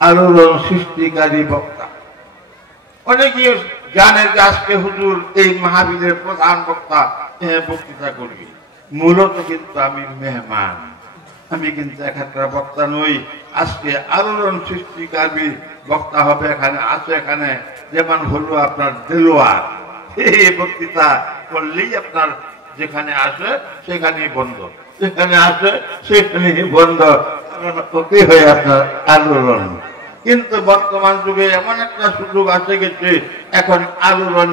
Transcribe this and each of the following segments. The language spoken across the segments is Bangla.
আলোড়ন সৃষ্টিকারী বক্তা। অনেকে জানে যে আজকে হুজুর এই মাহফিলের প্রধান বক্তা বক্তৃতা করবে। মূলত কিন্তু আমি মেহমান, আমি কিন্তু এখানকার বক্তা নই। আজকে আলোড়ন সৃষ্টিকারী বক্তা হবে এখানে আছে, এখানে যেমন হলো আপনার দেলোয়ার। এই বক্তৃতা করলেই আপনার যেখানে আসে সেখানেই বন্ধ, যেখানে আসে সেখানেই বন্ধ, ওকে হয়ে আপনার আলোড়ন। কিন্তু বর্তমান যুগে এমন একটা সুযোগ আসে গেছে, এখন আলোড়ন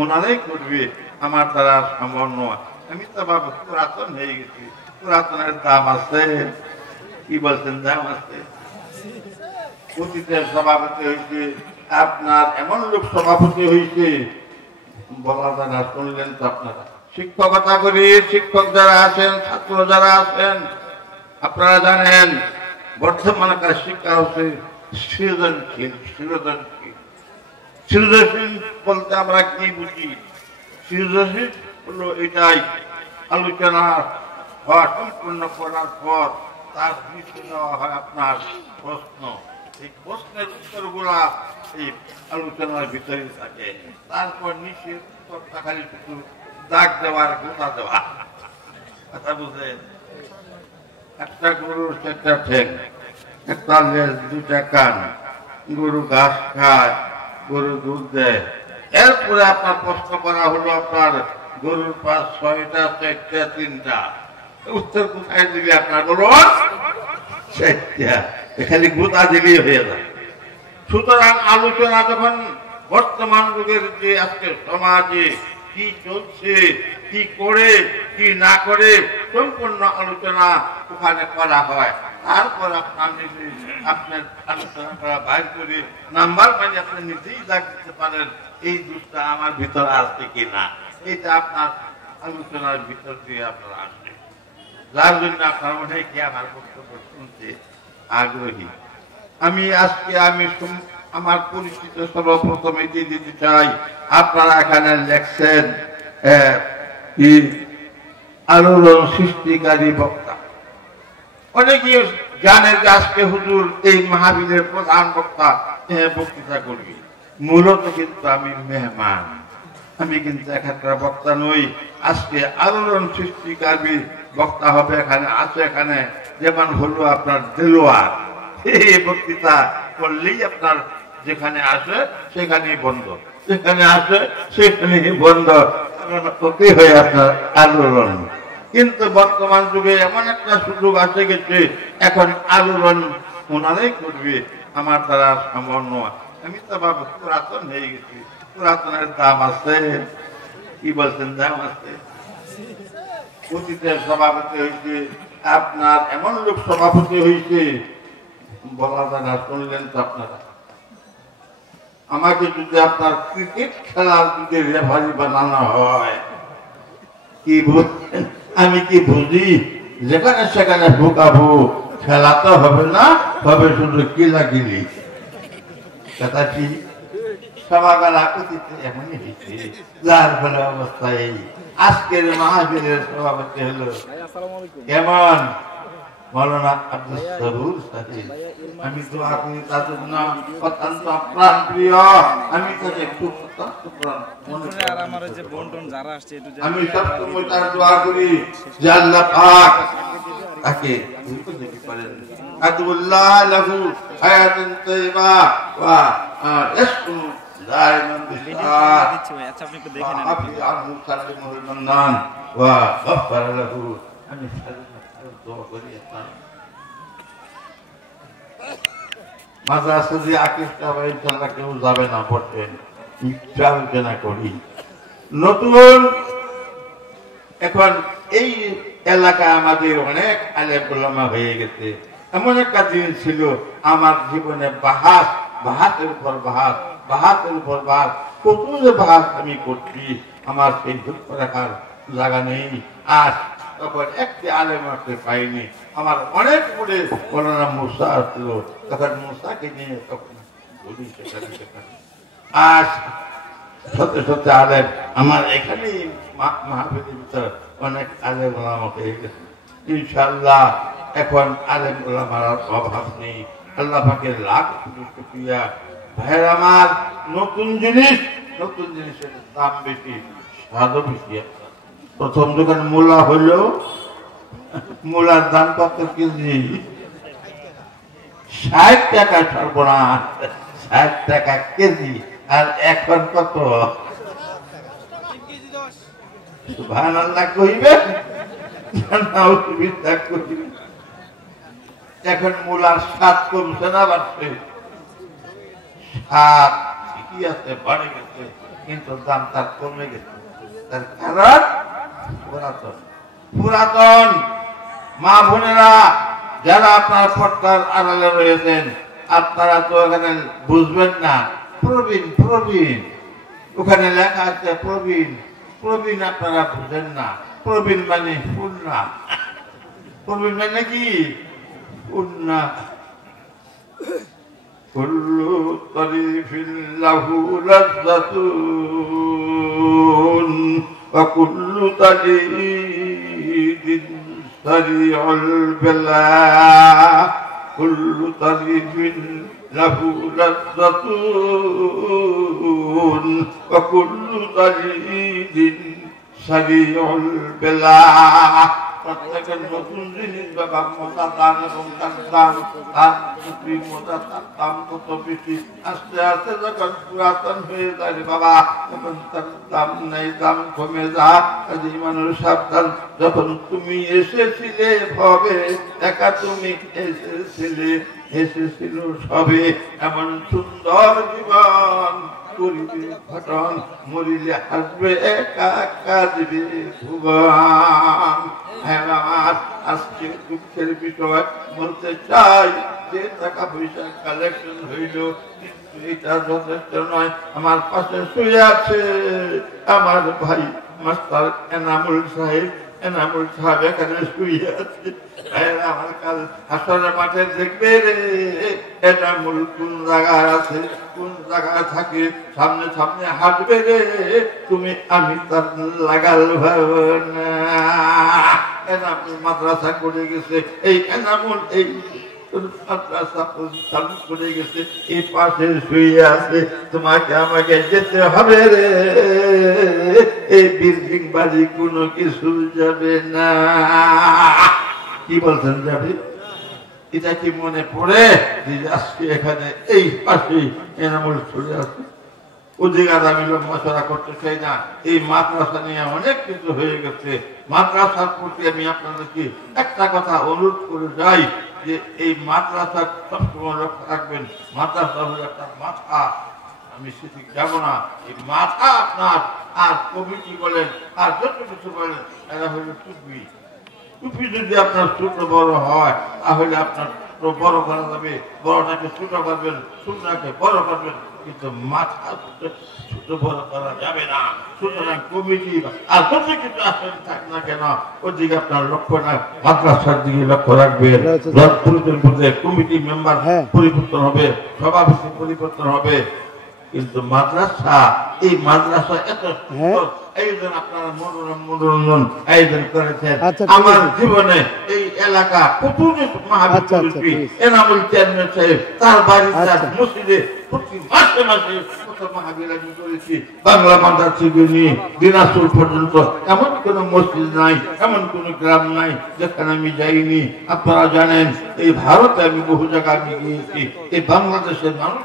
ওনারাই করবে, আমার দ্বারা সম্ভব নয়। আমি তো বাবা পুরাতন হয়ে গেছি, পুরাতনের দাম আছে, কি বলছেন দাম আছে। অতীতের সভাপতি হয়েছে আপনার, এমন লোক সভাপতি হয়েছে বলা যায় না, শুনলেন তো আপনারা। শিক্ষকতা করি, শিক্ষক যারা আছেন, ছাত্র যারা আছেন, আপনারা জানেন বর্তমানকার শিক্ষা হচ্ছে সৃজনশীল। সৃজনশীল সৃজনশীল বলতে আমরা কি বুঝি? সৃজনশীল হলো এটাই, আলোচনা হওয়া সম্পূর্ণ করার পর তার নিচে দেওয়া হয় আপনার প্রশ্ন। এই প্রশ্নের উত্তরগুলা এই আলোচনার ভিতরে থাকে। তারপর নিচে উত্তরটা খালি শুধু দাগ দেওয়ার, গোটা দেওয়া। কথা বুঝলেন? একটা গরুর চারটা ঠ্যাং, একটা লেজ, দুটা কান, গরু ঘাস খায়, গরু দুধ দেয়। এরপরে আপনার প্রশ্ন করা হলো আপনার গরুর পাঁচ ছয়টা, চারটা, তিনটা। উত্তর কোথায় দিবি আপনার? বলুন চারটা, খালি গোটা দিলেই হয়ে যায়। সুতরাং আলোচনা যখন বর্তমান যুগের যে আজকে সমাজে কি চলছে, কি করে কি না করে, সম্পূর্ণ আলোচনা ওখানে করা হয়। তারপর আপনার নিজে আপনার আলোচনা করা বাইর করে নাম্বার মানে আপনি নিজেই দাগ দিতে পারেন এই দোষটা আমার ভিতরে আসছে কিনা। এটা আপনার আলোচনার ভিতর দিয়ে আপনার আসবে, যার জন্য আপনার মনে হয় কি আমার বক্তব্য শুনতে আগ্রহী। আমি আজকে আমার পরিচিত সর্বপ্রথম এটি দিতে চাই। আপনারা এখানে লেখছেন আলোড়ন সৃষ্টিকারী বক্তা। অনেকে জানে যে আজকে হুজুর এই মাহফিলের প্রধান বক্তা বক্তৃতা করবে। মূলত কিন্তু আমি মেহমান, আমি কিন্তু এখানকার বক্তা নই। আজকে আলোড়ন সৃষ্টিকারী বক্তা হবে এখানে আছে, এখানে যেমন হলো আপনার দেলোয়ার। এই বক্তৃতা করলেই আপনার যেখানে আসে সেখানেই বন্ধ, যেখানে আসে সেখানেই বন্ধ, ওকে হয়ে আপনার আলোড়ন। কিন্তু বর্তমান যুগে এমন একটা সুযোগ আসে গেছে, এখন আলোড়ন ওনারাই করবে, আমার দ্বারা সম্ভব নয়। আমি তো বাবা পুরাতন হয়ে গেছি, পুরাতনের দাম আছে, কি বলছেন দাম আছে। অতীতের সভাপতি হয়েছে আপনার, এমন লোক সভাপতি হয়েছে বলা যায় না, শুনলেন তো আপনারা। আমাকে যদি আপনার ক্রিকেট খেলার যদি রেফারি বানানো হয়, কি বুঝছেন, আমি কি বুঝি? যেখানে সেখানে ঢুকাবো, খেলা তো হবে না, হবে শুধু কিলাকিলি। কথা কি সমাগালা অতীতে এমনই হয়েছে, যার ফলে অবস্থা এই। আজকের মাহফিলের সভাপতি হলো কেমন মৌলানা আব্দুল সবুর সাহেব। আমি দোয়া করি তার জন্য, অত্যন্ত প্রাণ প্রিয়। আমি তাকে একটু আমি সবসময় তার দোয়া করি যে আল্লাহ পাক তাকে আদুল্লাহ লাহু হায়াতুন তাইয়্যিবা ওয়া রিজকুন দাইমান বিশাআত। আচ্ছা আপনি একটু দেখেন আপনি আবু সাল্লাল্লাহু মান্নান ওয়া গফার লাহু। আমি দোয়া করি আপনার মাদ্রাসা দিয়ে আকিস্তা ভাই ইনশাআল্লাহ কেউ যাবে না পড়তে, আলোচনা করি। নতুন এখন এই এলাকায় আমাদের অনেক আলেম উলামা হয়ে গেছে। এমন একটা দিন ছিল আমার জীবনে, বাহাতের উপর বাহাত, কত যে বাহাত আমি করছি, আমার সেই দুঃখ রাখার জায়গা নেই। আজ তখন একটি আলেম আসতে পাইনি, আমার অনেক পরে মৌলানা মুসা আসলো, তখন মুসাকে নিয়ে তখন বলি সেখানে আজ সত্যি সত্যি আলেম আমার এখানেই মাহফিলের ভিতরে অনেক আলেম ওলামা হয়ে গেছে। ইনশাআল্লাহ এখন আলেম ওলামার অভাব নেই, আল্লাহ পাকের লাখ শুকরিয়া। ভাইয়ের আমার, নতুন জিনিসের দাম বেশি, স্বাদও বেশি। প্রথম দোকান মূলা হইল, মূলার দাম কত কেজি? 60 টাকা। সর্বনাশ, 60 টাকা কেজি। আর এখন কত? সুবহানাল্লাহ কইবেন, নাউযুবিল্লাহ কইবেন। এখন মূলার স্বাদ কমছে না বাড়ছে? স্বাদ ঠিকই আছে, বাড়ে গেছে, কিন্তু দাম তার কমে গেছে। তার কারণ পুরাতন মা বোনেরা যারা আপনার পর্দার আড়ালে রয়েছেন, আপনারা তো এখানে বুঝবেন না। প্রবীণ ওখানে লেখা আছে প্রবীণ আপনারা বুঝেন না। প্রবীণ মানে পূর্ণা। প্রবীণ মানে কি? পূর্ণা। কুল্লু তারিফিন লাহু লাযযাতুন ওয়া কুল্লু তারিদিন সারিউল বালা। কুল্লু তারিফিন লাহু লাযযাতুন ওয়া কুল্লু তারিদিন সারিউল বালা। প্রত্যেকের নতুন জিনিস বাবা মোটা দাম এবং তার দাম দাম কত বেশি। আস্তে আস্তে যখন পুরাতন হয়ে যায় বাবা, তখন তার দাম নেই, দাম কমে যায়। মানুষ সাবধান। যখন তুমি এসেছিলে ভবে, একা তুমি এসেছিল সবে। এমন সুন্দর জীবন করিবে ঘটন, মরিলে হাসবে একা কাঁদবে ভুবন। আমার আজকে দুঃখের বিষয় বলতে চাই যে টাকা পয়সা কালেকশন হইল, কিন্তু এটা যথেষ্ট নয়। আমার পাশে শুয়ে আছে আমার ভাই মাস্টার এনামুল সাহেব এখানে শুয়ে আছে। আমার কাল হাসরের মাঠে দেখবে রে এনামুল কোন জায়গায় আছে, কোন জায়গায় থাকে, সামনে সামনে হাঁটবে রে তুমি, আমি তার লাগাল ভাবনা। এনামুল মাদ্রাসা করে গেছে, এই এনামুল এই মাদ্রাসা চালু করে গেছে, এই পাশে শুয়ে আছে। তোমাকে আমাকে যেতে হবে রে, এই বিল্ডিং বাড়ি কোনো কিছু যাবে না। কি বলছেন যাবে? এটা কি মনে পড়ে যে আজকে এখানে এই পাশে এনামুল চলে আসে? ওদিকে আমি লম্বা করতে চাই না। এই মাদ্রাসা নিয়ে অনেক কিছু হয়ে গেছে। মাদ্রাসার প্রতি আমি আপনাদেরকে একটা কথা অনুরোধ করে যাই যে এই মাদ্রাসা সবসময় লক্ষ্য রাখবেন। মাদ্রাসা হলো একটা মাথা, আমি সেদিকে যাব না। এই মাথা আপনার, আর কমিটি বলেন আর যত কিছু বলেন, এরা হলো টুপি। টুপি যদি আপনার ছোট বড় হয়, তাহলে আপনার বড় করা যাবে, বড়টাকে ছোট করবেন, ছোটটাকে বড় করবেন, কিন্তু মাথা ছোট বড় করা যাবে না। সুতরাং কমিটি আর যত কিছু আসেন থাক না কেন, ওদিকে আপনার লক্ষ্য না, মাদ্রাসার দিকে লক্ষ্য রাখবেন। কমিটি মেম্বার পরিবর্তন হবে, সভাপতি পরিবর্তন হবে, কিন্তু মাদ্রাসা, এই মাদ্রাসা এত আয়োজন, আপনারা মনোরঞ্জন আয়োজন করেছেন। আমার জীবনে এই এলাকা কত মহাবিদ্যালয় এনামুল চেয়ারম্যান সাহেব তার বাড়ি তার মসজিদে প্রতি মাসে মাসে কত মহাবিদ্যালয় করেছি। বাংলা মাদ্রাসা থেকে নিয়ে দিনাজপুর পর্যন্ত এমন কোন মসজিদ নাই, এমন কোন গ্রাম নাই যেখানে আমি যাইনি। আপনারা জানেন এই ভারতে আমি বহু জায়গায় আমি গিয়েছি। এই বাংলাদেশের মানুষ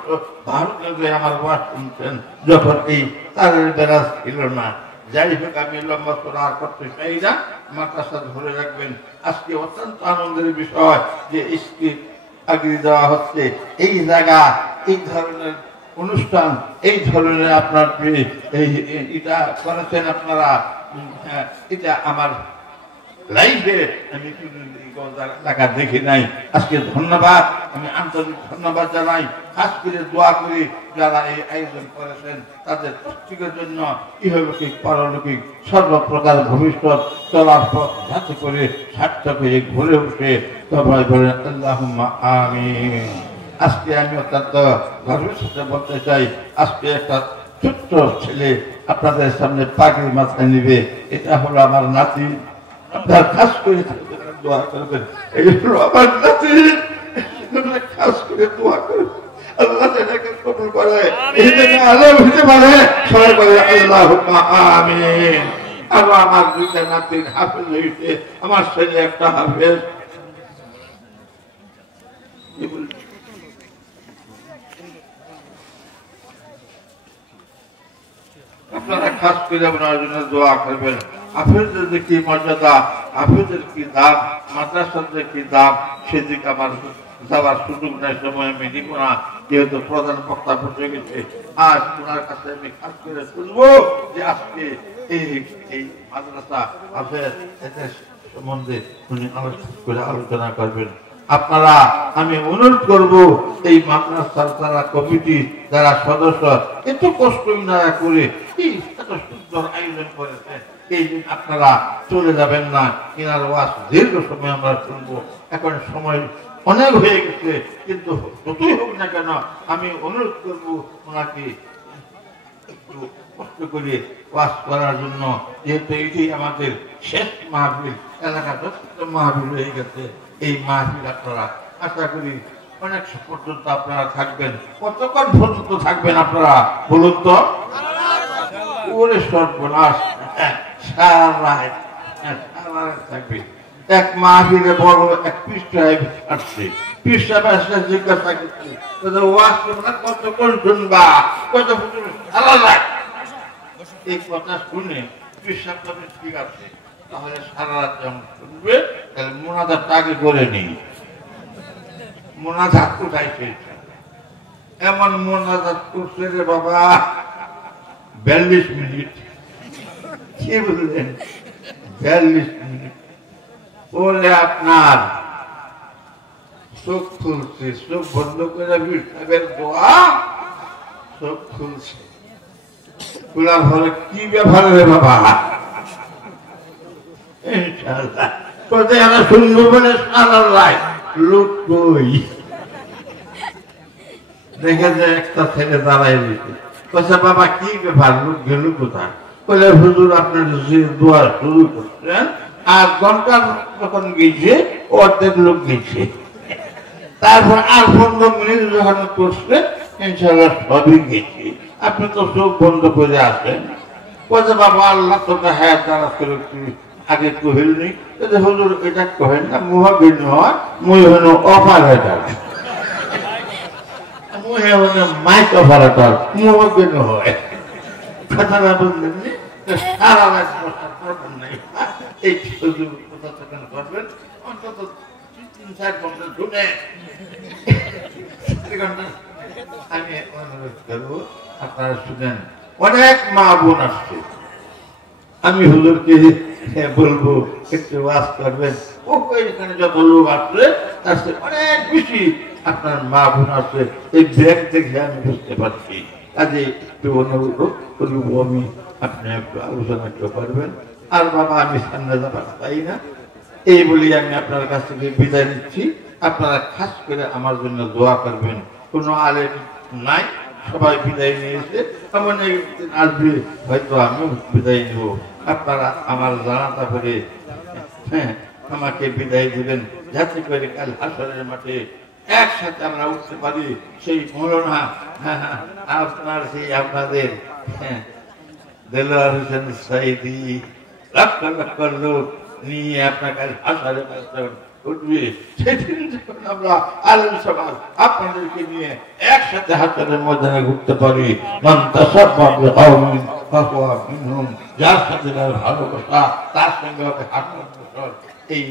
ভারতে আমার ওয়াজ শুনছেন যখন এই তারের বেড়া ছিল না। যাই হোক, আমি লম্বা চড়া করতে চাই না, মাদ্রাসা ধরে রাখবেন। আজকে অত্যন্ত আনন্দের বিষয় যে স্কুল আগে দেওয়া হচ্ছে। এই জায়গা, এই ধরনের অনুষ্ঠান, এই ধরনের আপনার এটা করেছেন আপনারা, এটা আমার লাইফে আমি টাকা দেখি নাই। আজকে ধন্যবাদ, আমি আন্তরিক ধন্যবাদ জানাই। খাস করে দোয়া করি যারা এই আয়োজন করেছেন তাদের প্রত্যেকের জন্য ইহলৌকিক পারলৌকিক সর্বপ্রকার ভবিষ্যৎ চলার পথ যাতে করে সার্থক হয়ে ঘুরে উঠে সবাই বলেন আল্লাহুম্মা আমিন। আজকে আমি অত্যন্ত গর্বের সাথে বলতে চাই, আজকে একটা ছোট্ট ছেলে আপনাদের সামনে পাগড়ি মাথায় নিবে। এটা হলো আমার নাতি। আপনার খাস করে দোয়া করবেন, এই হলো আমার নাতি। খাস খাস করে দোয়া করে আল্লাহ তাকে কবুল করে, এই জন্য আল্লাহ হতে পারে সবাই বলে আল্লাহুম্মা আমিন। আল্লাহ আমার দুইটা নাতির হাফেজ হয়েছে, আমার ছেলে একটা হাফেজ। আপনারা খাস করে আপনার জন্য দোয়া করবেন। হাফেজের যে কি মর্যাদা, হাফেজের কি দাম, মাদ্রাসার যে কি দাম, সেদিকে আমার যাওয়ার সুযোগ নাই, সময় আমি দিব না, যেহেতু প্রধান বক্তা পৌঁছে গেছে। আজ ওনার কাছে আমি খাস করে শুনবো যে আজকে এই মাদ্রাসা হাফেজ এদের সম্বন্ধে উনি আলোচনা করবেন। আপনারা আমি অনুরোধ করব এই মাদ্রাসার যারা কমিটি যারা সদস্য এত কষ্ট না করে এত সুন্দর আয়োজন করেছে, এই দিন আপনারা চলে যাবেন না। এনার ওয়াজ দীর্ঘ সময় আমরা শুনবো, এখন সময় অনেক হয়ে গেছে, কিন্তু যতই হোক না কেন আমি অনুরোধ করব ওনাকে একটু কষ্ট করে ওয়াজ করার জন্য, যেহেতু এটি আমাদের শেষ মাহফিল, এলাকা যথেষ্ট মাহফিল হয়ে গেছে। এই মাহফিল আপনারা আশা করি অনেক পর্যন্ত আপনারা থাকবেন। কতক্ষণ পর্যন্ত থাকবেন আপনারা বলুন তো? ওরে সর্বনাশ, সারা থাকবে। এক মাহফিলে বড় এক পীর সাহেব আসছে, পীর সাহেব আসলে জিজ্ঞাসা করছে কতক্ষণ শুনবা, কত এই কথা শুনে পীর সাহেব ঠিক আছে, তাহলে সারা রাত যেমন শুনবে, তাহলে মোনাজাতটা আগে করে নিই। মোনাজাত উঠাইছে, এমন মোনাজাত করছে রে বাবা 42 মিনিট। কি বললেন? 42 মিনিট। বলে আপনার চোখ খুলছে, চোখ বন্ধ করে পীর সাহেবের দোয়া, চোখ খুলছে। খোলার ফলে কি ব্যাপার রে বাবা? শুনবো বলে লোক কই দেখে যে একটা ছেলে দাঁড়াই দিচ্ছে, বলছে বাবা কি ব্যাপার, লোক গেল কোথায়? বলে হুজুর আপনার যে দোয়া শুরু করছেন, আর ঘন্টার যখন গেছে অর্ধেক লোক গেছে, তারপর আর 15 মিনিট যখন করছে ইনশাআল্লাহ সবই গেছে, আপনি তো চোখ বন্ধ করে আসেন। বলছে বাবা আল্লাহ তোকে হায়াত দাঁড়া করে আগে কহিলনি, হুজুর এটা কহেন না, মুহাবিন হয়, মুই হল অপারেটর, মুই হল মাইক অপারেটর, মুহাবিন হয়। কথাটা বললেন সারা রাত করবেন নাই, এই কথা করবেন অন্তত 3-4 ঘন্টা শুনে। আমি অনুরোধ করবো আপনারা শুনেন। অনেক মা বোন আসছে, আমি হুজুরকে বলবো একটু ওয়াজ করবেন। ও এখানে যত লোক আসছে তার অনেক বেশি আপনার মা বোন আসছে, এই ব্যাগ দেখে আমি বুঝতে পারছি। কাজে একটু অনুরোধ করবো আমি, আপনি একটু আলোচনা একটু করবেন। আর বাবা আমি সামনে যাবার চাই না, এই বলি আমি আপনার কাছ থেকে বিদায় নিচ্ছি। আপনারা খাস করে আমার জন্য দোয়া করবেন। কোনো আলেম নাই, সবাই বিদায় নিয়েছে, এমন একদিন আসবে হয়তো আমিও বিদায় নেব। আপনারা আমার জানাতা করে আমাকে বিদায় দিবেন, যাতে করে কাল হাসরের মাঠে একসাথে আমরা উঠতে পারি। সেই মৌলানা আপনার সেই আপনাদের দেলোয়ার হোসেন সাইদি লক্ষ লক্ষ লোক নিয়ে আপনার কাছে হাসরের মাঠে উঠবে, সেদিন যখন আমরা আলেম সমাজ আপনাদেরকে নিয়ে একসাথে হাসরের ময়দানে ঘুরতে পারি। যার সাথে ভালোবাসা তার সঙ্গে হবে হাসর, এই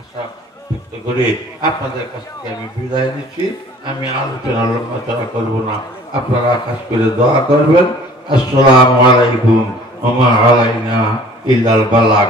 আশা ব্যক্ত করে আপনাদের কাছ থেকে আমি বিদায় নিচ্ছি। আমি আলোচনা লম্বা করবো না, আপনারা কাজ করে দোয়া করবেন। আসসালামু আলাইকুম ওয়া মা আলাইনা ইল্লাল বালাগ।